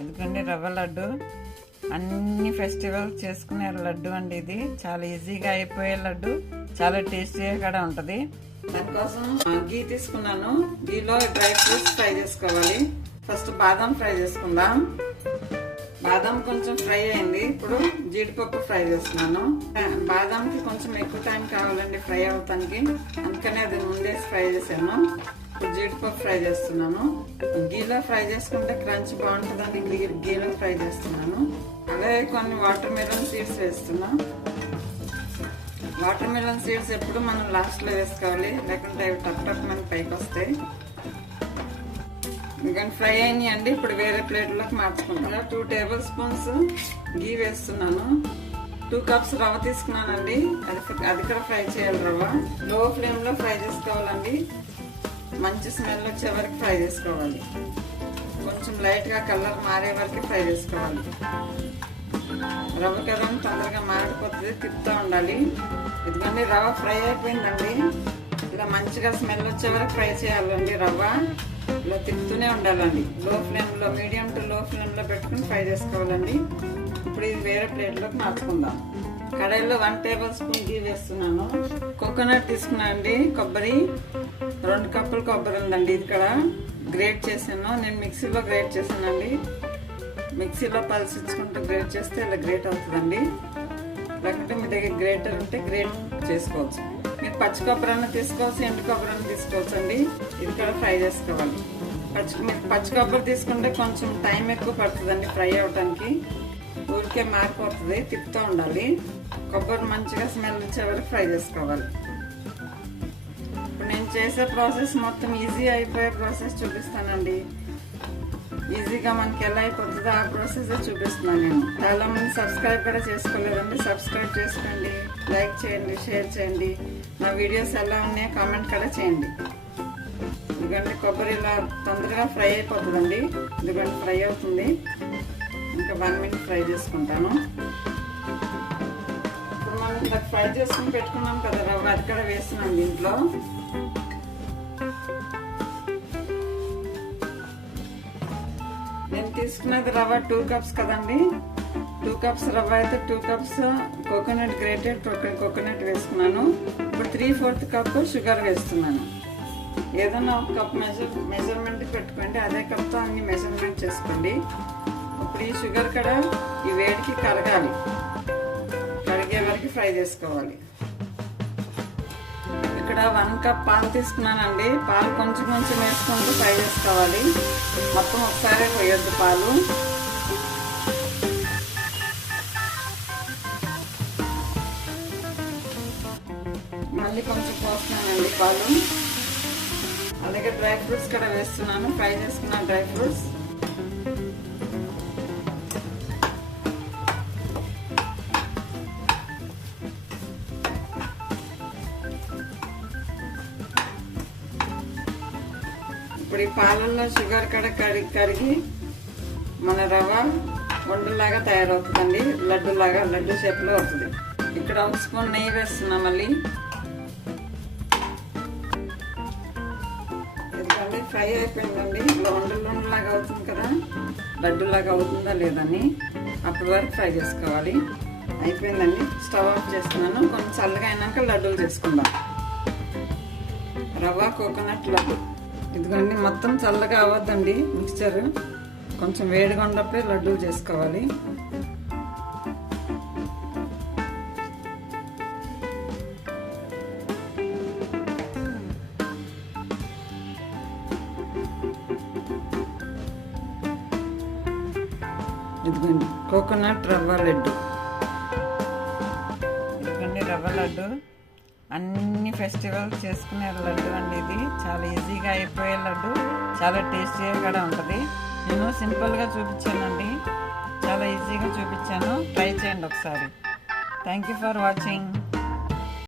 ఎందుకంటే రవ్వ లడ్డు అన్ని ఫెస్టివల్ చేసుకునే లడ్డు అండి. ఇది చాలా ఈజీగా అయిపోయే లడ్డు, చాలా టేస్టీగా కూడా ఉంటుంది. దానికోసం గీ తీసుకున్నాను. గీలో డ్రై ఫ్రూట్స్ ఫ్రై చేసుకోవాలి. ఫస్ట్ బాదం ఫ్రై చేసుకుందాం. బాదం కొంచెం ఫ్రై అయింది. ఇప్పుడు జీడిపప్పు ఫ్రై చేస్తున్నాను. బాదంకి కొంచెం ఎక్కువ టైం కావాలండి ఫ్రై అవటానికి, అందుకనే అది ముందేసి ఫ్రై చేశాను. ఇప్పుడు జీడిపప్పు ఫ్రై చేస్తున్నాను. గీలో ఫ్రై చేసుకుంటే క్రంచ్ బాగుంటుందండి. గీలో ఫ్రై చేస్తున్నాను. అలాగే కొన్ని వాటర్ మెలన్ సీడ్స్ వేస్తున్నా. వాటర్ మెలన్ సీడ్స్ ఎప్పుడు మనం లాస్ట్లో వేసుకోవాలి, లేకుంటే అవి టప్ టప్ మన పైకి వస్తాయి. ఇంకా ఫ్రై అయినాయి అండి. ఇప్పుడు వేరే ప్లేట్లోకి మార్చుకుంటాను. 2 టేబుల్ స్పూన్స్ గీ వేస్తున్నాను. 2 కప్స్ రవ్వ తీసుకున్నానండి. అది కూడా ఫ్రై చేయాలి. రవ్వ లో ఫ్లేమ్ లో ఫ్రై చేసుకోవాలండి. మంచి స్మెల్ వచ్చే వరకు ఫ్రై చేసుకోవాలి. కొంచెం లైట్ గా కలర్ మారే వరకు ఫ్రై చేసుకోవాలి. రవ్వ కదా తొందరగా మారిపోతుంది, తిప్పుతూ ఉండాలి. ఎందుకంటే రవ్వ ఫ్రై అయిపోయిందండి. ఇలా మంచిగా స్మెల్ వచ్చే వరకు ఫ్రై చేయాలండి. రవ్వ ఇలా తిప్పుతూనే ఉండాలండి. లో ఫ్లేమ్ లో, మీడియం టు లో ఫ్లేమ్ లో పెట్టుకుని ఫ్రై చేసుకోవాలండి. ఇప్పుడు ఇది వేరే ప్లేట్ లోకి మార్చుకుందాం. కడాయిలో 1 టేబుల్ స్పూన్ గీ వేస్తున్నాను. కోకోనట్ తీసుకున్నాను అండి. కొబ్బరి 2 కప్పులు కొబ్బరి ఉందండి. ఇది ఇక్కడ గ్రేట్ చేశాను. నేను మిక్సీలో గ్రేట్ చేశానండి. మిక్సీలో పల్స్ ఇచ్చుకుంటూ గ్రేట్ చేస్తే ఇలా గ్రేట్ అవుతుందండి. లేకుంటే మీ దగ్గర గ్రేటర్ ఉంటే గ్రేట్ చేసుకోవచ్చు. మీరు పచ్చి కొబ్బరి అన్న తీసుకోవచ్చు, ఎండు కొబ్బరి అన్న తీసుకోవచ్చు అండి. ఇది కూడా ఫ్రై చేసుకోవాలి. పచ్చి కొబ్బరి తీసుకుంటే కొంచెం టైం ఎక్కువ పడుతుందండి ఫ్రై అవడానికి. ఊరికే మారిపోతుంది, తిప్పుతూ ఉండాలి. కొబ్బరి మంచిగా స్మెల్ వచ్చే వరకు ఫ్రై చేసుకోవాలి. ఇప్పుడు నేను చేసే ప్రాసెస్ మొత్తం ఈజీ అయిపోయే ప్రాసెస్ చూపిస్తానండి. ఈజీగా మనకి ఎలా అయిపోతుందో ఆ ప్రాసెస్ చూపిస్తున్నాను నేను. చాలా మంది సబ్స్క్రైబ్ కూడా చేసుకోలేదండి. సబ్స్క్రైబ్ చేసుకోండి, లైక్ చేయండి, షేర్ చేయండి. నా వీడియోస్ ఎలా ఉన్నాయో కామెంట్ కూడా చేయండి. ఎందుకంటే కొబ్బరి ఇలా తొందరగా ఫ్రై అయిపోతుందండి. ఎందుకంటే ఫ్రై అవుతుంది. ఇంకా 1 మినిట్ ఫ్రై చేసుకుంటాను. ఇప్పుడు మనం ఇలా ఫ్రై చేసుకుని పెట్టుకున్నాం కదా రవ్వ, అది కూడా వేస్తున్నాం దీంట్లో. నేను తీసుకున్నది రవ్వ 2 కప్స్ కదండి. 2 కప్స్ రవ్వ అయితే 2 కప్స్ కోకోనట్, గ్రేటెడ్ కోకోనట్ వేసుకున్నాను. ఇప్పుడు 3/4 కప్ షుగర్ వేస్తున్నాను. ఏదన్నా ఒక కప్ మెజర్మెంట్ పెట్టుకోండి. అదే కప్తో అన్ని మెజర్మెంట్ చేసుకోండి. ఇప్పుడు ఈ షుగర్ కూడా ఈ వేడికి కరగాలి. కరిగే వరకు ఫ్రై చేసుకోవాలి. ఇక్కడ 1 కప్ పాలు తీసుకున్నానండి. పాలు కొంచెం కొంచెం వేసుకుంటూ ఫ్రై చేసుకోవాలి. మొత్తం ఒకసారి పోయొద్దు పాలు. మళ్ళీ కొంచెం పోస్తున్నానండి పాలు. అలాగే డ్రై ఫ్రూట్స్ కూడా వేస్తున్నాను. ఫ్రై చేసుకున్న డ్రై ఫ్రూట్స్. ఇప్పుడు ఈ పాలల్లో షుగర్ కూడా కరిగి మన రవ్వ వండలాగా తయారవుతుందండి. లడ్డులాగా, లడ్డు షేప్లో అవుతుంది. ఇక్కడ 1 స్పూన్ నెయ్యి వేస్తున్నాం. మళ్ళీ ఎందుకంటే ఫ్రై అయిపోయిందండి. ఇలా వండలాగా అవుతుంది కదా, లడ్డులాగా అవుతుందా లేదని అప్పటి వరకు ఫ్రై చేసుకోవాలి. అయిపోయిందండి. స్టవ్ ఆఫ్ చేస్తున్నాను. కొంచెం చల్లగా అయినాక లడ్డూలు చేసుకుందాం. రవ్వ కోకోనట్ లడ్డు. ఇదిగోండి మొత్తం చల్లగా అవ్వద్దండి మిక్స్చర్. కొంచెం వేడిగా ఉన్నప్పుడే లడ్డూలు చేసుకోవాలి. ఇదిగోండి కోకోనట్ రవ్వ లడ్డు. ఇదిగోండి రవ్వ లడ్డు అన్ని ఫెస్టివల్ చేసుకునే లడ్డు అండి. ఇది చాలా ఈజీగా అయిపోయే లడ్డు, చాలా టేస్టీగా కూడా ఉంటుంది. నేను సింపుల్గా చూపించానండి, చాలా ఈజీగా చూపించాను. ట్రై చేయండి ఒకసారి. Thank you for watching.